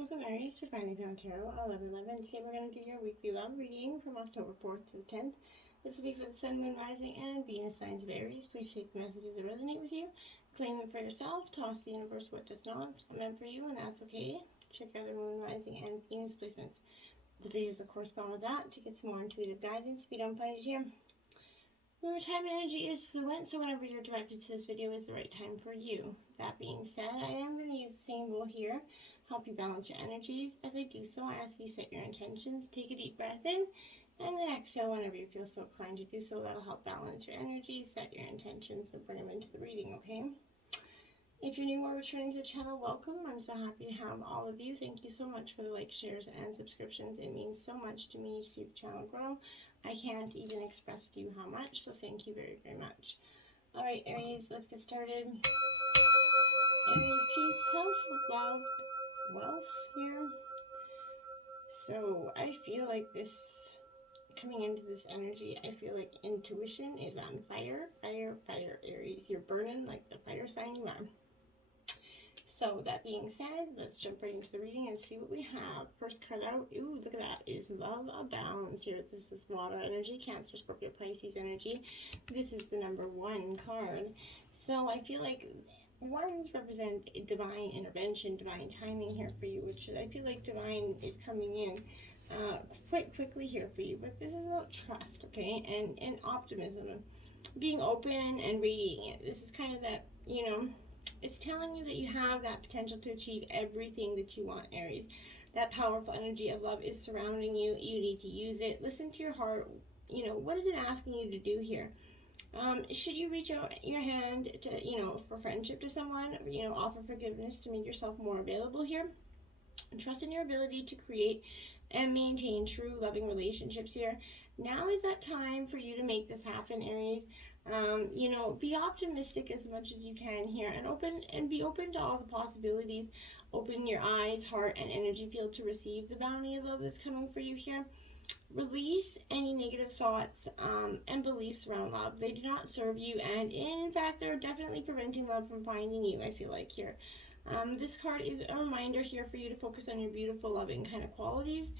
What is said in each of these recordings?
Welcome Aries to Finding Found Tarot 1111. Today we're going to do your weekly love reading from October 4th to the 10th. This will be for the Sun, Moon, Rising, and Venus signs of Aries. Please take the messages that resonate with you. Claim them for yourself. Toss the universe what does not. It's not meant for you, and that's okay. Check out the Moon, Rising, and Venus placements. The videos that correspond with that to get some more intuitive guidance if you don't find it here. Remember, time and energy is fluent, so whenever you're directed to this video is the right time for you. That being said, I am going to use the symbol here, help you balance your energies. As I do so, I ask you to set your intentions. Take a deep breath in, and then exhale whenever you feel so inclined to do so. That'll help balance your energies, set your intentions, and bring them into the reading, okay? If you're new or returning to the channel, welcome. I'm so happy to have all of you. Thank you so much for the likes, shares, and subscriptions. It means so much to me to see the channel grow. I can't even express to you how much, so thank you very, very much. All right, Aries, let's get started. Aries, peace, health, love, wealth here. So I feel like this, coming into this energy, I feel like intuition is on fire, fire, fire, Aries. You're burning like the fire sign you are. So that being said, let's jump right into the reading and see what we have. First card out, ooh, look at that, is Love Abounds here. This is water energy, Cancer, Scorpio, Pisces energy. This is the number 1 card. So I feel like ones represent divine intervention, divine timing here for you, which I feel like divine is coming in quite quickly here for you. But this is about trust, okay, and optimism, being open and radiating it. This is kind of that, you know, it's telling you that you have that potential to achieve everything that you want, Aries. That powerful energy of love is surrounding you. You need to use it. Listen to your heart. You know, what is it asking you to do here? Should you reach out your hand to, you know, for friendship to someone, you know, offer forgiveness to make yourself more available here? Trust in your ability to create and maintain true loving relationships here. Now is that time for you to make this happen, Aries. You know, be optimistic as much as you can here, and be open to all the possibilities. Open your eyes, heart, and energy field to receive the bounty of love that's coming for you here. Release any negative thoughts and beliefs around love. They do not serve you, and in fact, they're definitely preventing love from finding you, I feel like here. This card is a reminder here for you to focus on your beautiful, loving kind of qualities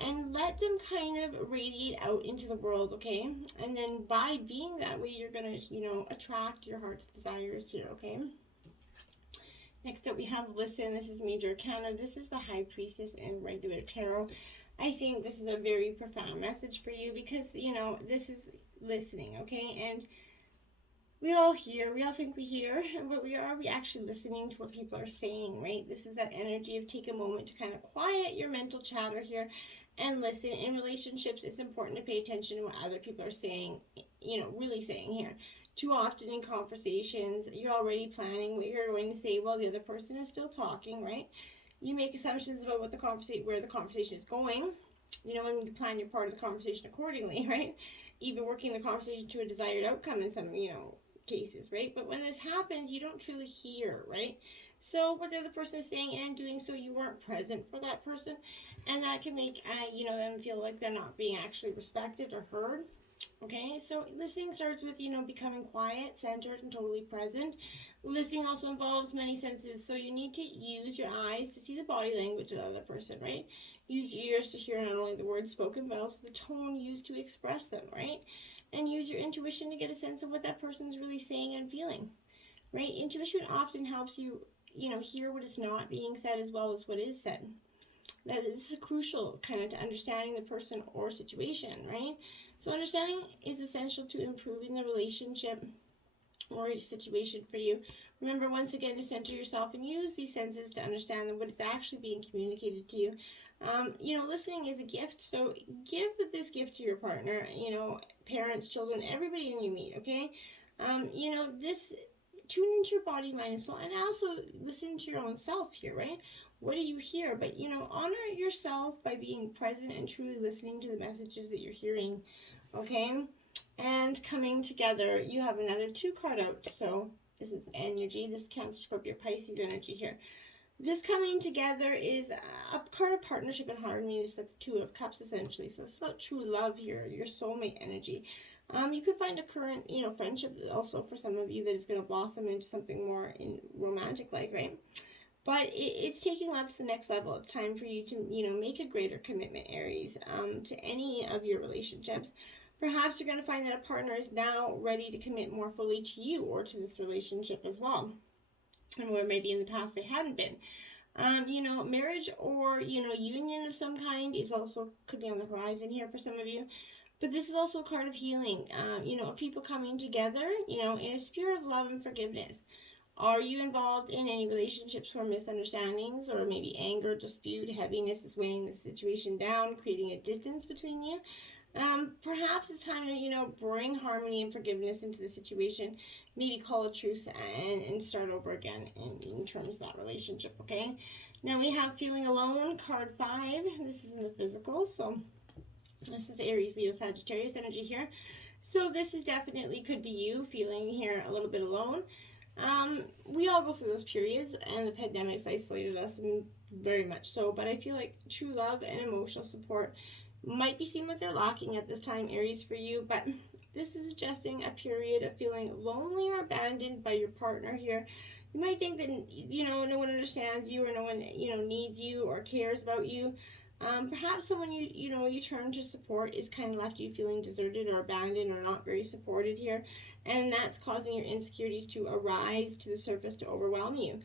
and let them kind of radiate out into the world, okay? And then by being that way, you're going to, you know, attract your heart's desires here, okay? Next up, we have Listen. This is Major Arcana. This is the High Priestess in regular tarot. I think this is a very profound message for you because, you know, this is listening, okay? And we all hear, we all think we hear, but are we actually listening to what people are saying, right? This is that energy of take a moment to kind of quiet your mental chatter here and listen. In relationships, it's important to pay attention to what other people are saying, you know, really saying here. Too often in conversations, you're already planning what you're going to say while the other person is still talking, right? You make assumptions about what where the conversation is going, you know, and you plan your part of the conversation accordingly, right? Even working the conversation to a desired outcome in some, you know, cases, right? But when this happens, you don't truly hear, right? So what the other person is saying and doing, so you weren't present for that person, and that can make you know, them feel like they're not being actually respected or heard. Okay, so listening starts with, you know, becoming quiet, centered, and totally present. Listening also involves many senses, so you need to use your eyes to see the body language of the other person, right? Use your ears to hear not only the words spoken, but also the tone used to express them, right? And use your intuition to get a sense of what that person's really saying and feeling, right? Intuition often helps you, you know, hear what is not being said as well as what is said. That is crucial kind of to understanding the person or situation, right? So understanding is essential to improving the relationship or situation for you. Remember, once again, to center yourself and use these senses to understand what is actually being communicated to you. You know, listening is a gift, so give this gift to your partner, you know, parents, children, everybody you meet, okay? You know, tune into your body, mind, and soul, and also listen to your own self here, right? What do you hear? But, you know, honor yourself by being present and truly listening to the messages that you're hearing, okay? And coming together, you have another 2 card out, so this is energy. This Cancer, Scorpio, Pisces energy here. This coming together is a card of partnership and harmony. This is like the 2 of Cups, essentially. So it's about true love here, your soulmate energy. You could find a current, you know, friendship also for some of you that is going to blossom into something more in romantic life, right? But it's taking love to the next level. It's time for you to, you know, make a greater commitment, Aries, to any of your relationships. Perhaps you're going to find that a partner is now ready to commit more fully to you or to this relationship as well. And where maybe in the past they hadn't been. You know, marriage or, you know, union of some kind is also, could be on the horizon here for some of you. But this is also a card of healing, you know, people coming together, you know, in a spirit of love and forgiveness. Are you involved in any relationships where misunderstandings or maybe anger, dispute, heaviness is weighing the situation down, creating a distance between you? Perhaps it's time to, you know, bring harmony and forgiveness into the situation. Maybe call a truce and start over again in terms of that relationship, okay? Now we have feeling alone, card 5. This is in the physical, so this is Aries, Leo, Sagittarius energy here. So this is definitely could be you feeling here a little bit alone. We all go through those periods, and the pandemic's isolated us, and very much so, but I feel like true love and emotional support might be seen what they're lacking at this time, Aries, for you, but this is suggesting a period of feeling lonely or abandoned by your partner here. You might think that, you know, no one understands you, or no one, you know, needs you or cares about you. Perhaps someone you turn to support is kind of left you feeling deserted or abandoned or not very supported here, and that's causing your insecurities to arise to the surface to overwhelm you.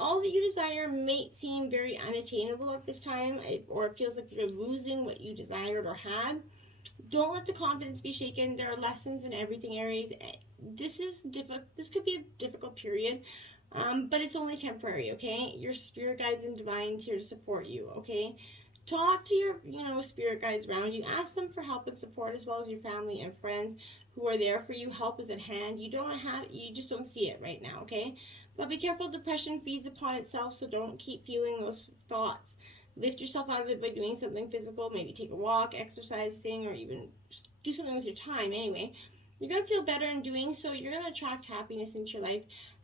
All that you desire may seem very unattainable at this time, or it feels like you're losing what you desired or had. Don't let the confidence be shaken. There are lessons in everything, Aries. This could be a difficult period, but it's only temporary, okay? Your spirit guides and divines here to support you, okay? Talk to your, spirit guides around you. Ask them for help and support, as well as your family and friends who are there for you. Help is at hand. You just don't see it right now, okay? But be careful. Depression feeds upon itself, so don't keep feeling those thoughts. Lift yourself out of it by doing something physical. Maybe take a walk, exercise, sing, or even do something with your time. Anyway, you're going to feel better in doing so. You're going to attract happiness into your life.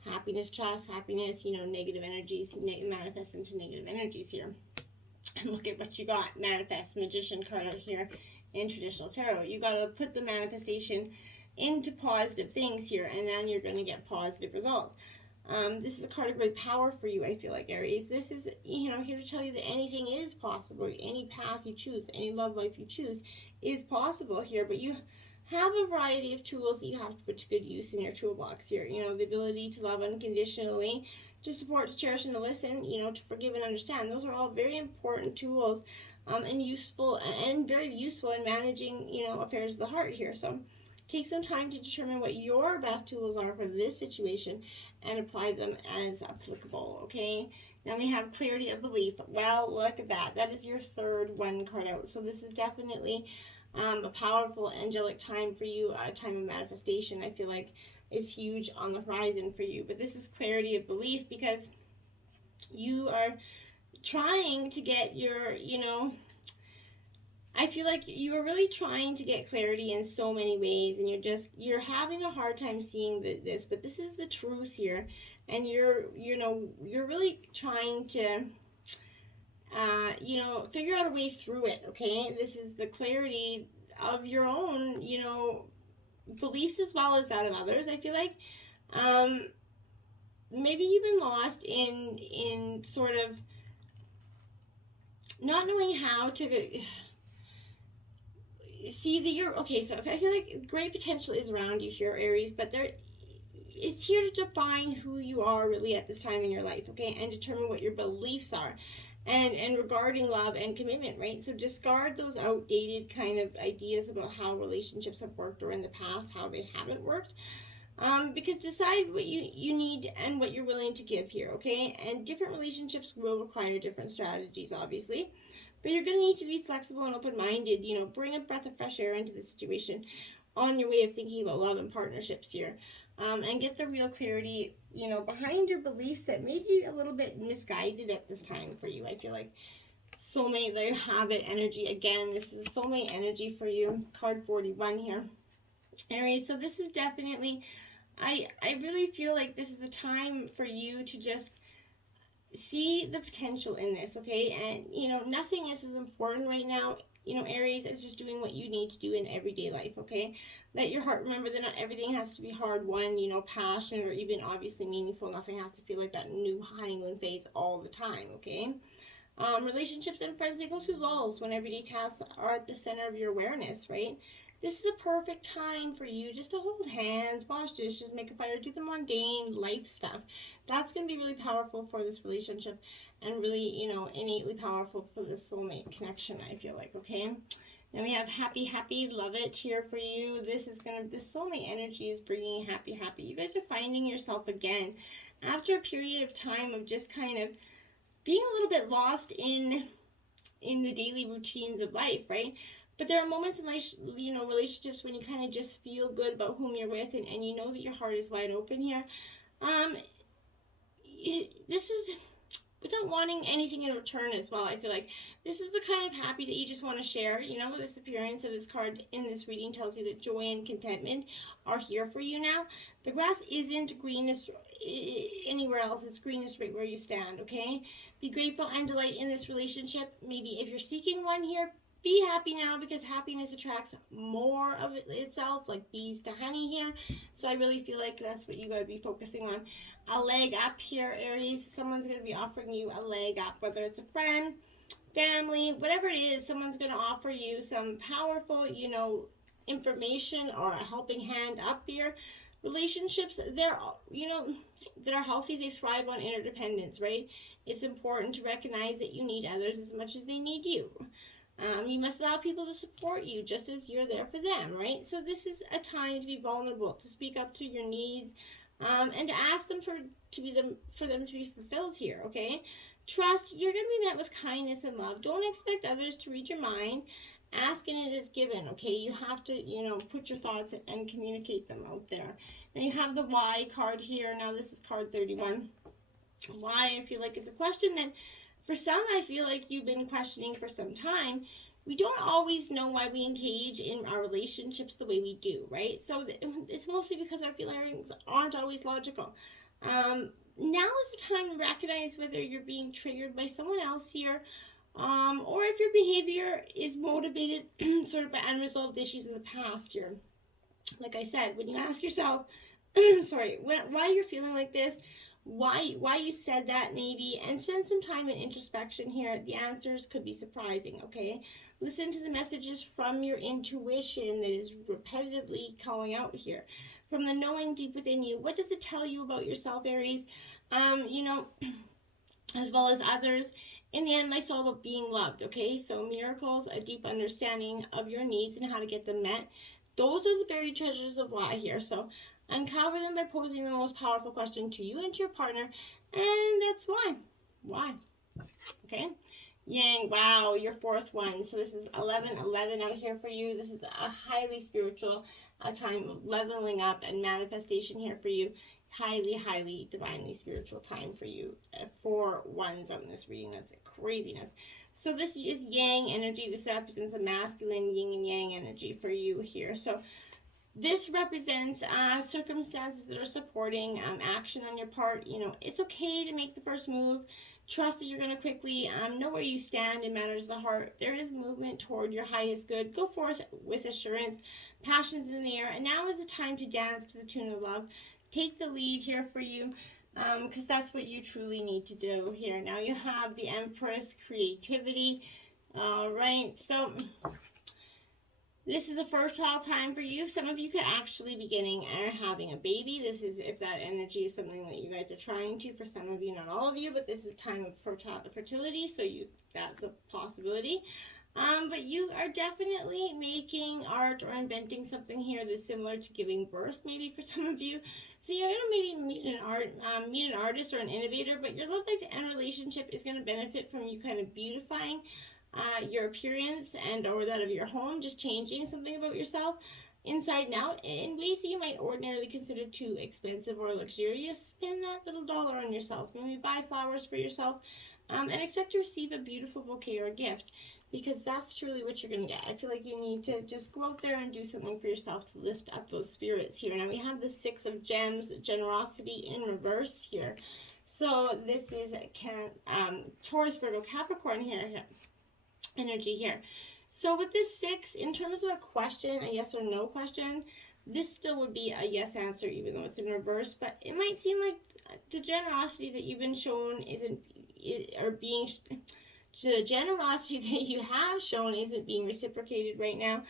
Happiness, trust, happiness, negative energies manifest into negative energies here. And look at what you got. Manifest, Magician card out here in traditional tarot. You got to put the manifestation into positive things here, and then you're going to get positive results. This is a card of great power for you, I feel like, Aries. This is, here to tell you that anything is possible. Any path you choose, any love life you choose is possible here. But you have a variety of tools that you have to put to good use in your toolbox here. The ability to love unconditionally, to support, to cherish, and to listen, to forgive and understand. Those are all very important tools and useful, and very useful in managing, affairs of the heart here. So take some time to determine what your best tools are for this situation and apply them as applicable, okay? Now we have clarity of belief. Well, look at that. That is your third one card out. So this is definitely a powerful angelic time for you, a time of manifestation. I feel like is huge on the horizon for you. But this is clarity of belief because you are trying to get your, I feel like you are really trying to get clarity in so many ways, and you're having a hard time seeing this, but this is the truth here, and you're really trying to, figure out a way through it, okay? This is the clarity of your own, beliefs as well as that of others. I feel like, maybe you've been lost in sort of not knowing how to see that you're okay. So I feel like great potential is around you here, Aries, but it's here to define who you are really at this time in your life, okay, and determine what your beliefs are, and regarding love and commitment, right? So discard those outdated kind of ideas about how relationships have worked, or in the past how they haven't worked, because decide what you need and what you're willing to give here, okay? And different relationships will require different strategies, obviously. But you're going to need to be flexible and open-minded, bring a breath of fresh air into the situation on your way of thinking about love and partnerships here. And get the real clarity, behind your beliefs that may be a little bit misguided at this time for you. I feel like soulmate, there you have it, energy. Again, this is soulmate energy for you. Card 41 here. Aries, so this is definitely, I really feel like this is a time for you to just see the potential in this, okay? And, nothing is as important right now you know, Aries, as just doing what you need to do in everyday life, okay? Let your heart remember that not everything has to be hard won, you know, passionate, or even obviously meaningful. Nothing has to feel like that new honeymoon phase all the time, okay? Relationships and friends, they go through lulls when everyday tasks are at the center of your awareness, right? This is a perfect time for you just to hold hands, wash dishes, make a fire, do the mundane life stuff. That's going to be really powerful for this relationship, and really, you know, innately powerful for the soulmate connection, I feel like, okay? Then we have happy, happy, love it here for you. This soulmate energy is bringing happy, happy. You guys are finding yourself again after a period of time of just kind of being a little bit lost in the daily routines of life, right? But there are moments in life, you know, relationships when you kind of just feel good about whom you're with, and you know that your heart is wide open here. This is without wanting anything in return as well. I feel like this is the kind of happy that you just want to share. You know, this appearance of this card in this reading tells you that joy and contentment are here for you now. The grass isn't greenest anywhere else. It's greenest right where you stand, okay? Be grateful and delight in this relationship. Maybe if you're seeking one here, be happy now, because happiness attracts more of it itself, like bees to honey here. So I really feel like that's what you got to be focusing on. A leg up here, Aries. Someone's going to be offering you a leg up, whether it's a friend, family, whatever it is. Someone's going to offer you some powerful, you know, information or a helping hand up here. Relationships, they're, you know, that are healthy, they thrive on interdependence, right? It's important to recognize that you need others as much as they need you. You must allow people to support you just as you're there for them, right? So this is a time to be vulnerable, to speak up to your needs, and to ask them for them to be fulfilled here, okay? Trust, you're going to be met with kindness and love. Don't expect others to read your mind. Ask and it is given, okay? You have to, you know, put your thoughts and communicate them out there. Now you have the why card here. Now this is card 31. Why, I feel like, is a question that for some, I feel like you've been questioning for some time. We don't always know why we engage in our relationships the way we do, right? So it's mostly because our feelings aren't always logical. Now is the time to recognize whether you're being triggered by someone else here, or if your behavior is motivated sort of by unresolved issues in the past here. Like I said, when you ask yourself, why you're feeling like this, why you said that maybe, and spend some time in introspection here. The answers could be surprising, okay? Listen to the messages from your intuition that is repetitively calling out here. From the knowing deep within you, what does it tell you about yourself, Aries? You know, as well as others. In the end, life's all about being loved, okay? So miracles, a deep understanding of your needs and how to get them met. Those are the buried treasures of why here. So uncover them by posing the most powerful question to you and to your partner, and that's why. Why? Okay. Yang, wow, your fourth one. So this is 11 out here for you. This is a highly spiritual time of leveling up and manifestation here for you. Highly, divinely spiritual time for you. 4 ones on this reading. That's craziness. So this is Yang energy. This represents a masculine yin and yang energy for you here. So this represents circumstances that are supporting action on your part. You know, it's okay to make the first move. Trust that you're going to quickly know where you stand in matters of the heart. There is movement toward your highest good. Go forth with assurance. Passion's in the air. And now is the time to dance to the tune of love. Take the lead here for you, because that's what you truly need to do here. Now you have the Empress, creativity. All right, so this is a fertile time for you. Some of you could actually be getting or having a baby. This is if that energy is something that you guys are trying to. For some of you, not all of you, but this is a time of fertility, so that's a possibility. But you are definitely making art or inventing something here that's similar to giving birth, maybe for some of you. So you're going to maybe meet an artist or an innovator, but your love life and relationship is going to benefit from you kind of beautifying your appearance and or that of your home, just changing something about yourself inside and out in ways that you might ordinarily consider too expensive or luxurious. Spend that little dollar on yourself. Maybe buy flowers for yourself, and expect to receive a beautiful bouquet or a gift, because that's truly what you're going to get. I feel like you need to just go out there and do something for yourself to lift up those spirits here. Now we have the 6 of Gems, generosity in reverse here. So this is Taurus, Virgo, Capricorn here. Energy here. So with this 6, in terms of a question, a yes or no question, this still would be a yes answer even though it's in reverse, but it might seem like the generosity that you've been shown the generosity that you have shown isn't being reciprocated right now.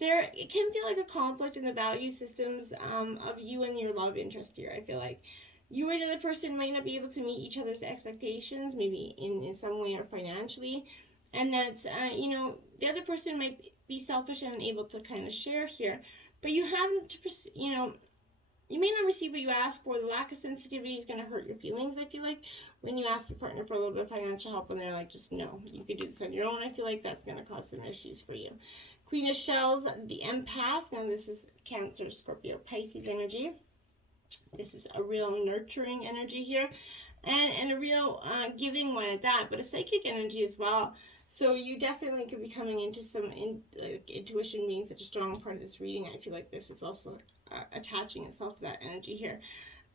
It can feel like a conflict in the value systems of you and your love interest here. I feel like you or the other person might not be able to meet each other's expectations, maybe in some way or financially, and that's the other person might be selfish and unable to kind of share here, but you haven't, you may not receive what you ask for. The lack of sensitivity is going to hurt your feelings, I feel like, when you ask your partner for a little bit of financial help and they're like, just no, you could do this on your own. I feel like that's going to cause some issues for you. Queen of Shells, the Empath. Now this is Cancer, Scorpio, Pisces energy. This is a real nurturing energy here, and a real giving one at that, but a psychic energy as well. So you definitely could be coming into some intuition being such a strong part of this reading. I feel like this is also attaching itself to that energy here.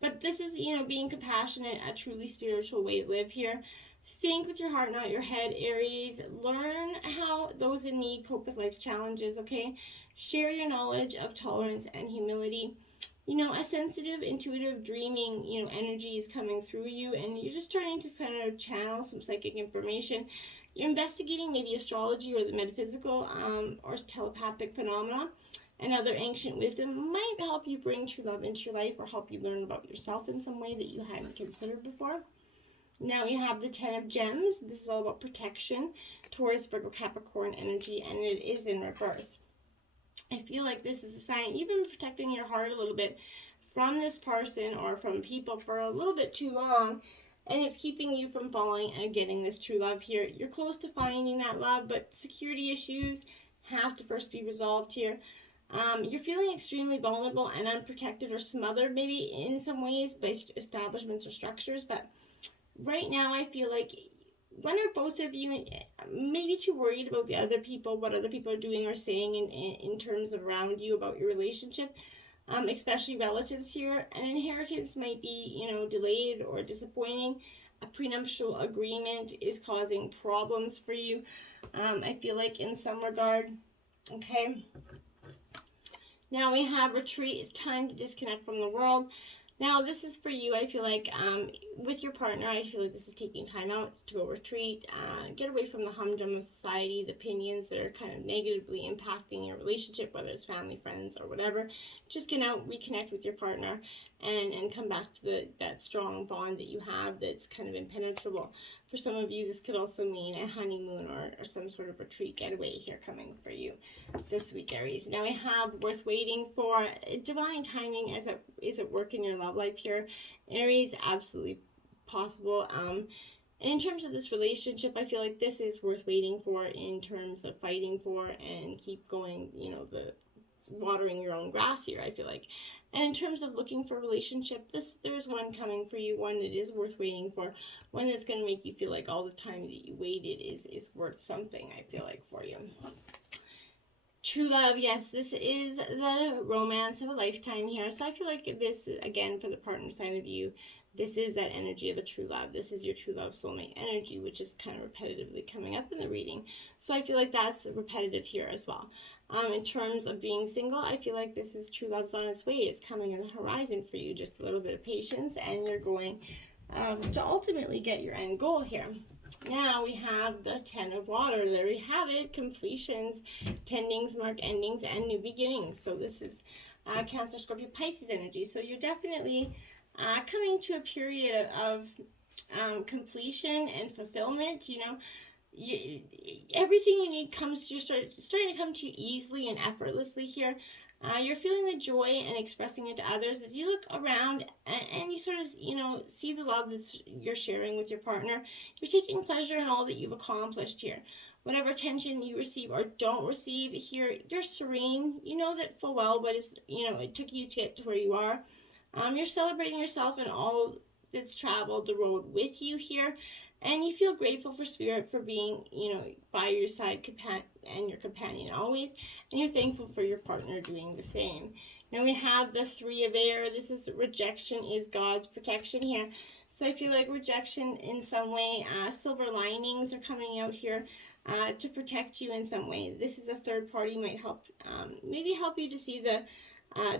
But this is, being compassionate, a truly spiritual way to live here. Think with your heart, not your head, Aries. Learn how those in need cope with life's challenges, okay? Share your knowledge of tolerance and humility. A sensitive, intuitive, dreaming, energy is coming through you, and you're just starting to kind of channel some psychic information. You're investigating maybe astrology or the metaphysical or telepathic phenomena, and other ancient wisdom might help you bring true love into your life or help you learn about yourself in some way that you hadn't considered before. Now we have the 10 of Gems. This is all about protection, Taurus, Virgo, Capricorn energy, and it is in reverse. I feel like this is a sign you've been protecting your heart a little bit from this person or from people for a little bit too long, and it's keeping you from falling and getting this true love here. You're close to finding that love, but security issues have to first be resolved here. You're feeling extremely vulnerable and unprotected or smothered maybe in some ways by establishments or structures, but right now I feel like one or both of you may be too worried about the other people, what other people are doing or saying in terms of around you about your relationship, especially relatives here. An inheritance might be, delayed or disappointing. A prenuptial agreement is causing problems for you, I feel like, in some regard. Okay. Now we have retreat. It's time to disconnect from the world. Now, this is for you, I feel like, with your partner. I feel like this is taking time out to go retreat, get away from the humdrum of society, the opinions that are kind of negatively impacting your relationship, whether it's family, friends, or whatever. Just get out, reconnect with your partner, and come back to that strong bond that you have that's kind of impenetrable. For some of you, this could also mean a honeymoon or some sort of retreat getaway here coming for you this week, Aries. Now we have worth waiting for. Divine timing is at work in your love life here, Aries. Absolutely possible. And in terms of this relationship, I feel like this is worth waiting for in terms of fighting for and keep going, the watering your own grass here, I feel like. And in terms of looking for a relationship, there's one coming for you, one that is worth waiting for, one that's going to make you feel like all the time that you waited is worth something, I feel like, for you. True love, yes, this is the romance of a lifetime here. So I feel like this, again, for the partner side of you, this is that energy of a true love. This is your true love soulmate energy, which is kind of repetitively coming up in the reading. So I feel like that's repetitive here as well. In terms of being single, I feel like this is true love's on its way. It's coming in the horizon for you. Just a little bit of patience, and you're going to ultimately get your end goal here. Now we have the 10 of Water. There we have it. Completions, tendings, mark endings, and new beginnings. So this is Cancer, Scorpio, Pisces energy. So you're definitely coming to a period of completion and fulfillment. Everything you need comes to you, starting to come to you easily and effortlessly here. You're feeling the joy and expressing it to others as you look around and you sort of, see the love that you're sharing with your partner. You're taking pleasure in all that you've accomplished here. Whatever attention you receive or don't receive here, you're serene. You know that full well what is, it took you to get to where you are. You're celebrating yourself and all that's traveled the road with you here. And you feel grateful for Spirit for being, by your side and your companion always. And you're thankful for your partner doing the same. Now we have the 3 of Air. This is rejection is God's protection here. So I feel like rejection in some way, silver linings are coming out here to protect you in some way. This is a third party, might help, maybe help you to see the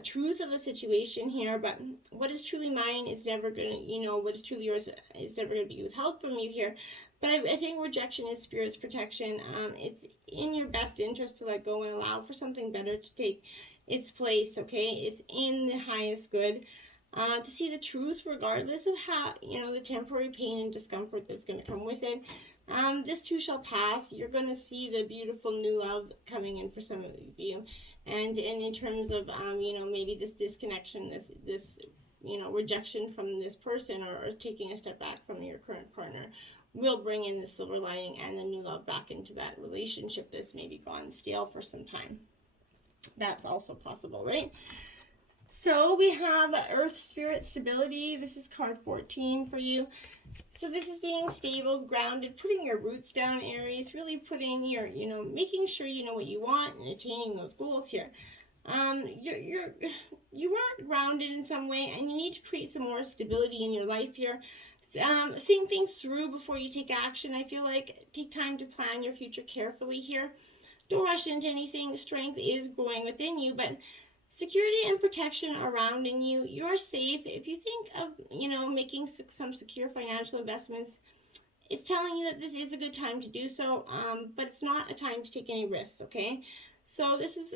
truth of a situation here, but what is truly mine is never going to, what is truly yours is never going to be withheld from you here. But I think rejection is Spirit's protection. It's in your best interest to let go and allow for something better to take its place, okay? It's in the highest good. To see the truth regardless of how, the temporary pain and discomfort that's going to come with it. This too shall pass. You're going to see the beautiful new love coming in for some of you. And in terms of, maybe this disconnection, this rejection from this person, or taking a step back from your current partner, will bring in the silver lining and the new love back into that relationship that's maybe gone stale for some time. That's also possible, right? So we have Earth Spirit Stability. This is card 14 for you. So this is being stable, grounded, putting your roots down, Aries, really putting your, making sure you know what you want and attaining those goals here. You are grounded in some way, and you need to create some more stability in your life here. Think things through before you take action. I feel like take time to plan your future carefully here. Don't rush into anything. Strength is growing within you, but security and protection are surrounding you. You're safe. If you think of, making some secure financial investments, it's telling you that this is a good time to do so, but it's not a time to take any risks, okay? So this is,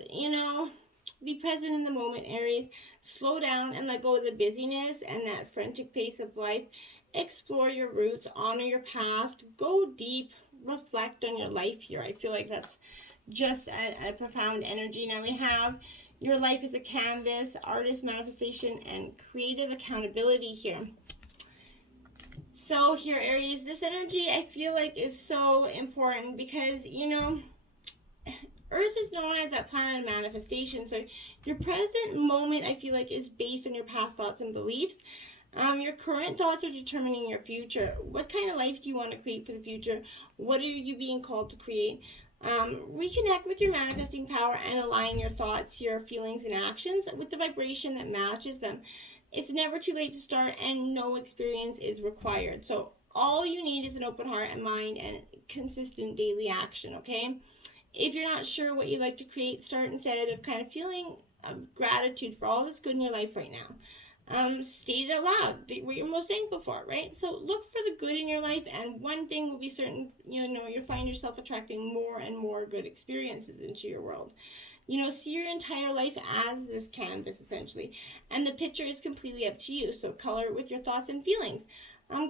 be present in the moment, Aries. Slow down and let go of the busyness and that frantic pace of life. Explore your roots, honor your past, go deep, reflect on your life here. I feel like that's just a profound energy. Now we have your life is a canvas, artist manifestation, and creative accountability here. So here, Aries, this energy I feel like is so important because, Earth is known as that planet of manifestation. So your present moment, I feel like, is based on your past thoughts and beliefs. Your current thoughts are determining your future. What kind of life do you want to create for the future? What are you being called to create? Reconnect with your manifesting power and align your thoughts, your feelings, and actions with the vibration that matches them. It's never too late to start, and no experience is required. So all you need is an open heart and mind and consistent daily action, okay? If you're not sure what you'd like to create, start instead of kind of feeling gratitude for all that's good in your life right now. State it out loud, what you're most thankful for, right? So look for the good in your life, and one thing will be certain, you'll find yourself attracting more and more good experiences into your world. See your entire life as this canvas, essentially, and the picture is completely up to you. So color it with your thoughts and feelings.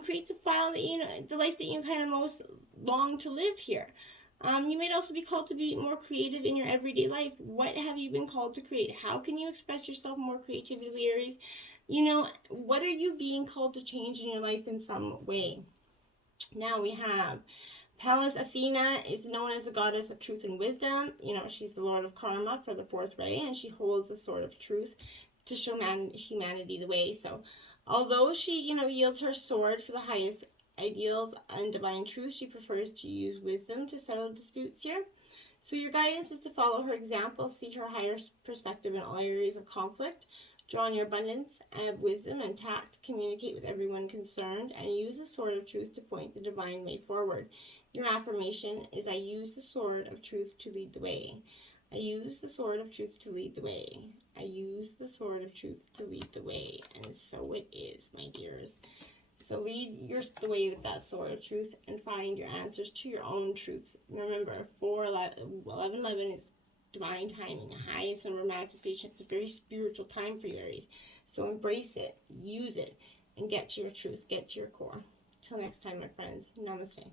Create the file that, the life that you kind of most long to live here. You might also be called to be more creative in your everyday life. What have you been called to create? How can you express yourself more creatively, Aries? What are you being called to change in your life in some way? Now we have Pallas Athena is known as the goddess of truth and wisdom. She's the lord of karma for the fourth ray, and she holds the sword of truth to show humanity the way. So although she, yields her sword for the highest ideals and divine truth, she prefers to use wisdom to settle disputes here. So your guidance is to follow her example, see her higher perspective in all areas of conflict, draw on your abundance of wisdom and tact, communicate with everyone concerned, and use the sword of truth to point the divine way forward. Your affirmation is, I use the sword of truth to lead the way. I use the sword of truth to lead the way. I use the sword of truth to lead the way. And so it is, my dears. So lead the way with that sword of truth and find your answers to your own truths. Remember, 1111 is divine timing, the highest number of manifestation. It's a very spiritual time for you, Aries. So embrace it, use it, and get to your truth, get to your core. Till next time, my friends. Namaste.